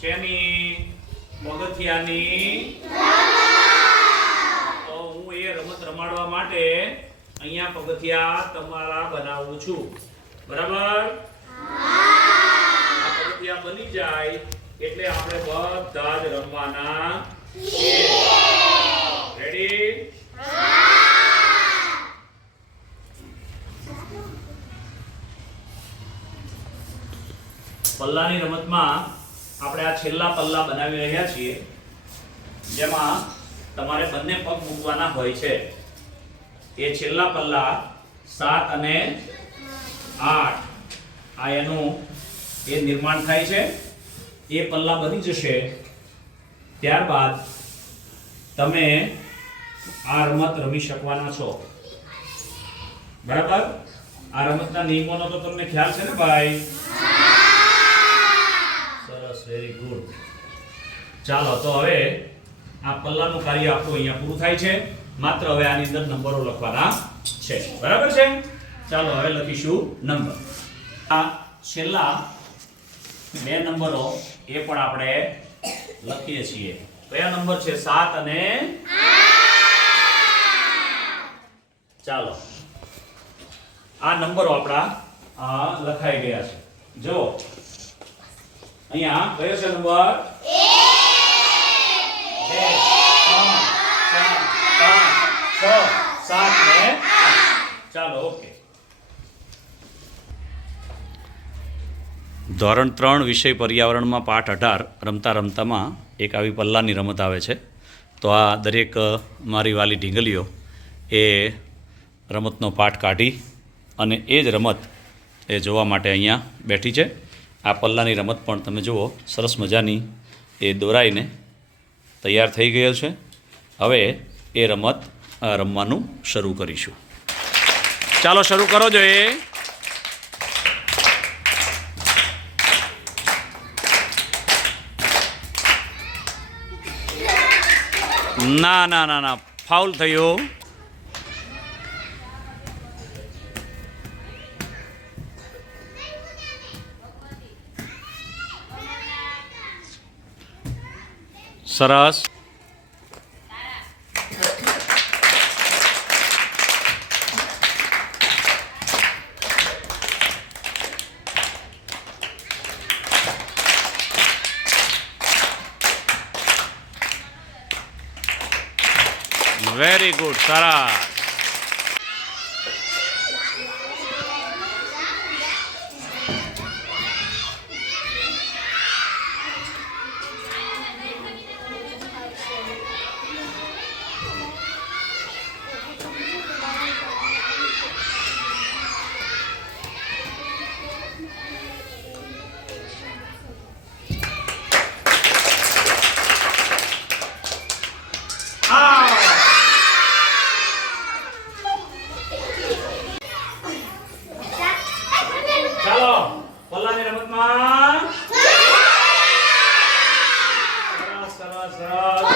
શેની પગથિયાની તો હું એ રમત રમાડવા માટે અહીંયા પગથિયા તમારા બનાવું છું. બરાબર? આ પગથિયા બની જાય એટલે આપણે બધા જ રમવાના રેડી પલ્લાની રમતમાં આપણે આ છેલ્લા પલ્લા બનાવી રહ્યા છીએ, જેમાં તમારે બંને પગ મૂકવાના હોય છે. એ છેલ્લા પલ્લા સાત અને આઠ. આ એનું એ નિર્માણ થાય છે. એ પલ્લા બની જશે. ત્યારબાદ તમે આ રમત રમી શકવાના છો. બરાબર? આ રમતના નિયમોનો તો તમને ખ્યાલ છે ને ભાઈ? વેરી ગુડ ચાલો, તો હવે આ પલ્લાનું કાર્ય આપણું અહીંયા પૂરું થાય છે. માત્ર હવે આની અંદર નંબરો લખવાના છે. બરાબર છે? ચાલો, હવે લખીશું નંબર. આ છેલ્લા બે નંબરો એ પણ આપણે લખીએ છીએ. કયા નંબર છે? સાત અને ચાલો. આ નંબરો આપણા લખાઈ ગયા છે. જો અહીંયા કયો છે નંબર? ધોરણ ત્રણ વિષય પર્યાવરણમાં પાઠ અઢાર રમતા રમતામાં એક આવી પલ્લાની રમત આવે છે. તો આ દરેક મારી વાલી ઢીંગલીઓ એ રમતનો પાઠ કાઢી અને એ જ રમત એ જોવા માટે અહીંયા બેઠી છે. આ પલ્લાની રમત પણ તમે જુઓ, સરસ મજાની એ દોરાઈને તૈયાર થઈ ગયો છે. હવે એ રમત રમવાનું શરૂ કરીશું. ચાલો શરૂ કરો જો એ ના ના ના ના, ફાઉલ થયું. સરસ. વેરી ગુડ સરસ રમતમાં સરસ સરસ સરસ